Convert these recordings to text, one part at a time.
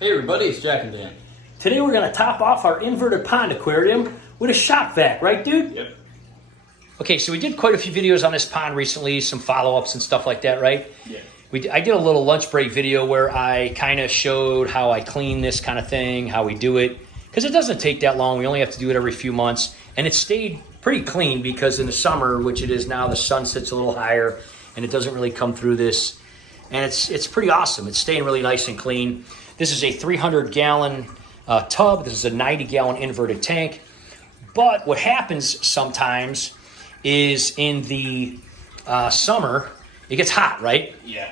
Hey everybody, it's Jack and Dan. Today we're going to top off our inverted pond aquarium with a shop vac, right dude? Yep. Okay, so we did quite a few videos on this pond recently, some follow-ups and stuff like that, right? Yeah. I did a little lunch break video where I kind of showed how I clean this kind of thing, how we do it, because it doesn't take that long. We only have to do it every few months, and it stayed pretty clean because in the summer, which it is now, the sun sits a little higher and it doesn't really come through this, and it's pretty awesome. It's staying really nice and clean. This is a 300-gallon tub. This is a 90-gallon inverted tank. But what happens sometimes is in the summer, it gets hot, right? Yeah.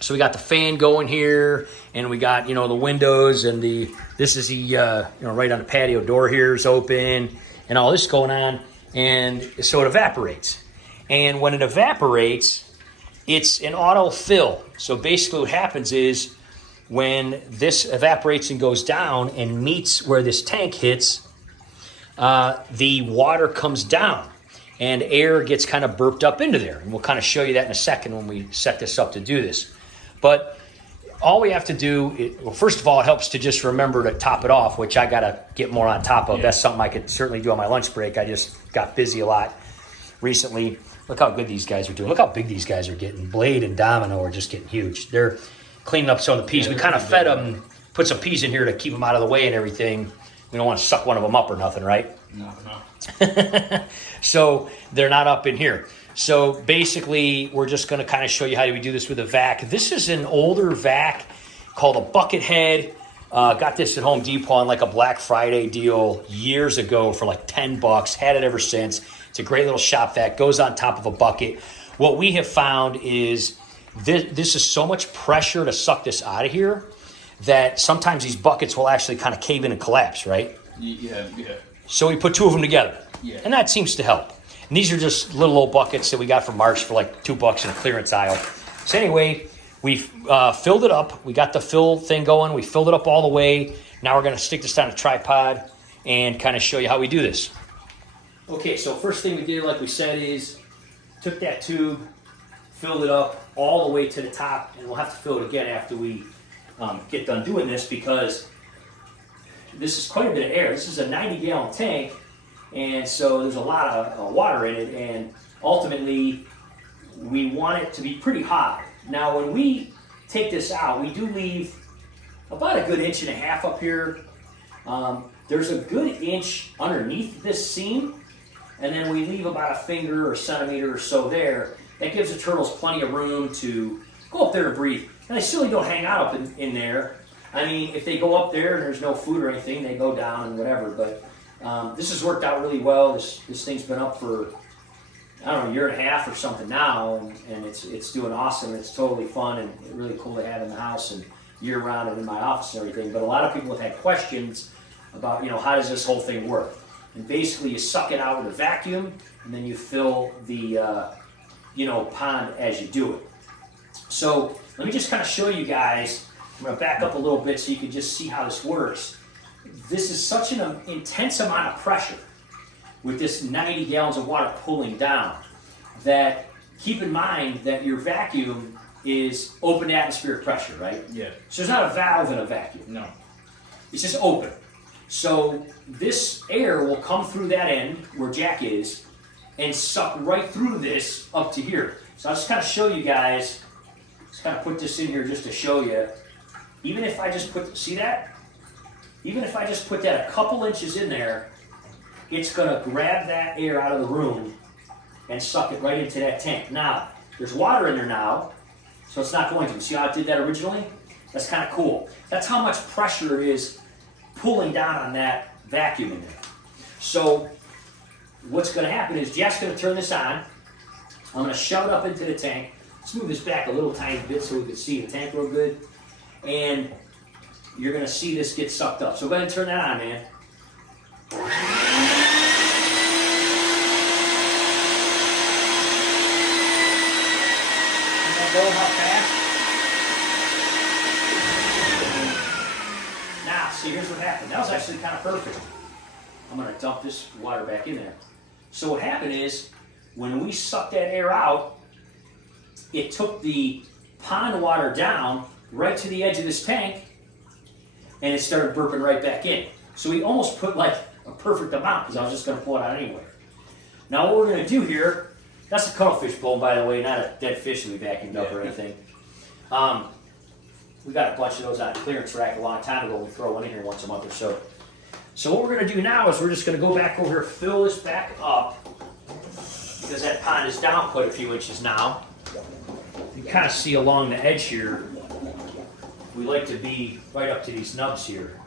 So we got the fan going here, and we got, the windows, and this is the, right on the patio door here is open, and all this going on, and so it evaporates. And when it evaporates, it's an auto fill. So basically what happens is when this evaporates and goes down and meets where this tank hits, the water comes down and air gets kind of burped up into there. And we'll kind of show you that in a second when we set this up to do this. But all we have to do, first of all, it helps to just remember to top it off, which I got to get more on top of. Yeah. That's something I could certainly do on my lunch break. I just got busy a lot recently. Look how good these guys are doing. Look how big these guys are getting. Blade and Domino are just getting huge. They're cleaning up some of the peas. We kind of fed them, put some peas in here to keep them out of the way and everything. We don't want to suck one of them up or nothing, right? No. So they're not up in here. So basically, we're just going to kind of show you how do we do this with a vac. This is an older vac called a bucket head. Got this at Home Depot on like a Black Friday deal years ago for like $10. Had it ever since. It's a great little shop vac. Goes on top of a bucket. What we have found is this is so much pressure to suck this out of here that sometimes these buckets will actually kind of cave in and collapse, right? Yeah. So we put two of them together. Yeah. And that seems to help. And these are just little old buckets that we got from Marsh for like $2 in a clearance aisle. So anyway, we filled it up. We got the fill thing going. We filled it up all the way. Now we're going to stick this on a tripod and kind of show you how we do this. Okay, so first thing we did, like we said, is took that tube, filled it up all the way to the top, and we'll have to fill it again after we get done doing this because this is quite a bit of air. This is a 90-gallon tank, and so there's a lot of water in it, and ultimately we want it to be pretty hot. Now when we take this out, we do leave about a good 1.5 inches up here. There's a good inch underneath this seam, and then we leave about a finger or centimeter or so there. That gives the turtles plenty of room to go up there and breathe. And they certainly don't hang out up in there. I mean, if they go up there and there's no food or anything, they go down and whatever. But this has worked out really well. This thing's been up for, I don't know, 1.5 years or something now, and it's doing awesome. It's totally fun and really cool to have in the house and year-round and in my office and everything. But a lot of people have had questions about, how does this whole thing work? And basically, you suck it out with a vacuum, and then you fill the pond as you do it. So let me just kind of show you guys. I'm going to back up a little bit so you can just see how this works. This is such an intense amount of pressure with this 90 gallons of water pulling down that keep in mind that your vacuum is open atmospheric pressure, right? Yeah. So there's not a valve in a vacuum. No. It's just open. So this air will come through that end where Jack is and suck right through this up to here. So I'll just kind of show you guys, just kind of put this in here just to show you. Even if I just see that? Even if I just put that a couple inches in there, it's gonna grab that air out of the room and suck it right into that tank. Now, there's water in there now, so it's not going to. See how I did that originally? That's kind of cool. That's how much pressure is pulling down on that vacuum in there. So what's going to happen is Jack's going to turn this on. I'm going to shove it up into the tank. Let's move this back a little tiny bit so we can see the tank real good. And you're going to see this get sucked up. So go ahead and turn that on, man. Isn't that going how fast? See, here's what happened. That was actually kind of perfect. I'm going to dump this water back in there. So what happened is, when we sucked that air out, it took the pond water down right to the edge of this tank, and it started burping right back in. So we almost put like a perfect amount because I was just going to pull it out anyway. Now what we're going to do here, that's a cuttlefish bone, by the way, not a dead fish that we vacuumed up or anything. We got a bunch of those on clearance rack a long time ago. We throw one in here once a month or so. So what we're going to do now is we're just going to go back over here, fill this back up, because that pond is down quite a few inches now. You kind of see along the edge here, we like to be right up to these nubs here.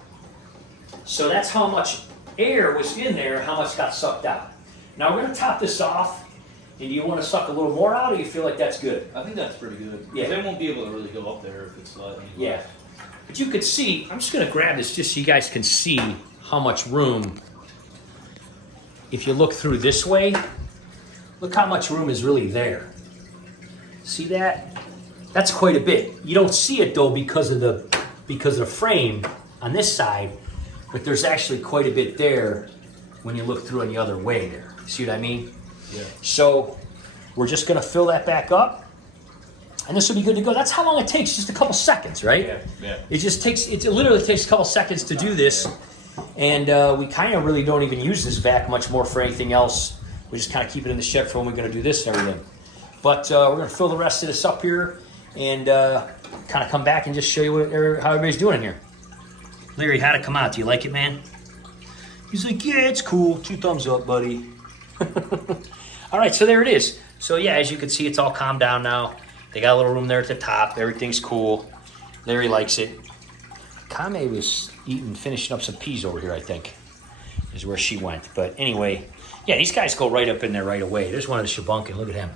So that's how much air was in there, how much got sucked out. Now we're going to top this off, and do you want to suck a little more out, or you feel like that's good? I think that's pretty good. Yeah. They won't be able to really go up there if it's not. Yeah. But you can see, I'm just going to grab this just so you guys can see how much room. If you look through this way, look how much room is really there. See that? That's quite a bit. You don't see it though because of the frame on this side, but there's actually quite a bit there when you look through on the other way there. See what I mean? Yeah. So we're just going to fill that back up, and this will be good to go. That's how long it takes, just a couple seconds, right? Yeah. Yeah. It literally takes a couple seconds to do this, and we kind of really don't even use this vac much more for anything else. We just kind of keep it in the shed for when we're going to do this and everything. But we're going to fill the rest of this up here and kind of come back and just show you how everybody's doing in here. Larry, how'd it come out? Do you like it, man? He's like, yeah, it's cool. 2 thumbs up, buddy. All right, so there it is. So yeah, as you can see, it's all calmed down now. They got a little room there at the top. Everything's cool. Larry likes it. Kame was finishing up some peas over here, I think, is where she went. But anyway, yeah, these guys go right up in there right away. There's one of the Shabunkin. Look at him.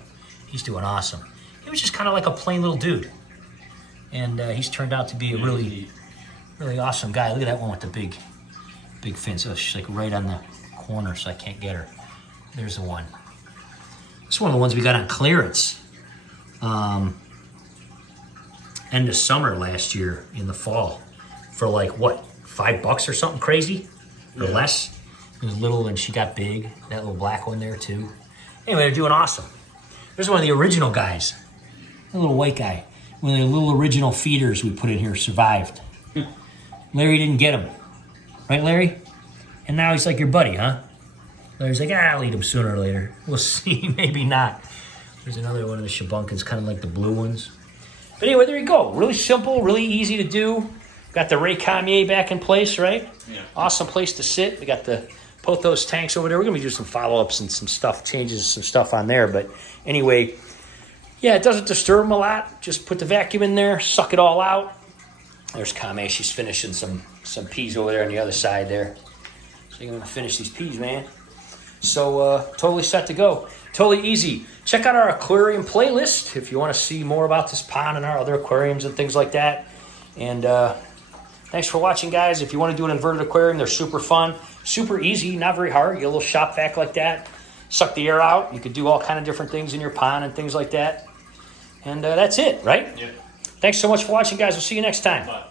He's doing awesome. He was just kind of like a plain little dude. And he's turned out to be a really, really awesome guy. Look at that one with the big fin. So she's like right on the corner, so I can't get her. There's the one. It's one of the ones we got on clearance. End of summer last year in the fall for like, what, $5 or something crazy? Or less? It was little and she got big. That little black one there too. Anyway, they're doing awesome. There's one of the original guys. A little white guy. One of the little original feeders we put in here survived. Larry didn't get him. Right, Larry? And now he's like your buddy, huh? Larry's like, I'll eat him sooner or later. We'll see, maybe not. There's another one of the Shabunkins, kind of like the blue ones. But anyway, there you go. Really simple, really easy to do. Got the Ray Camier back in place, right? Yeah. Awesome place to sit. We got the Pothos tanks over there. We're going to do some follow-ups and some stuff, changes, some stuff on there. But anyway, yeah, it doesn't disturb them a lot. Just put the vacuum in there, suck it all out. There's Kame. She's finishing some peas over there on the other side there. So you're going to finish these peas, man. So totally set to go. Totally easy. Check out our aquarium playlist if you want to see more about this pond and our other aquariums and things like that. And thanks for watching, guys. If you want to do an inverted aquarium, they're super fun. Super easy, not very hard. You get a little shop vac like that. Suck the air out. You could do all kind of different things in your pond and things like that. And that's it, right? Yeah. Thanks so much for watching, guys. We'll see you next time. Bye.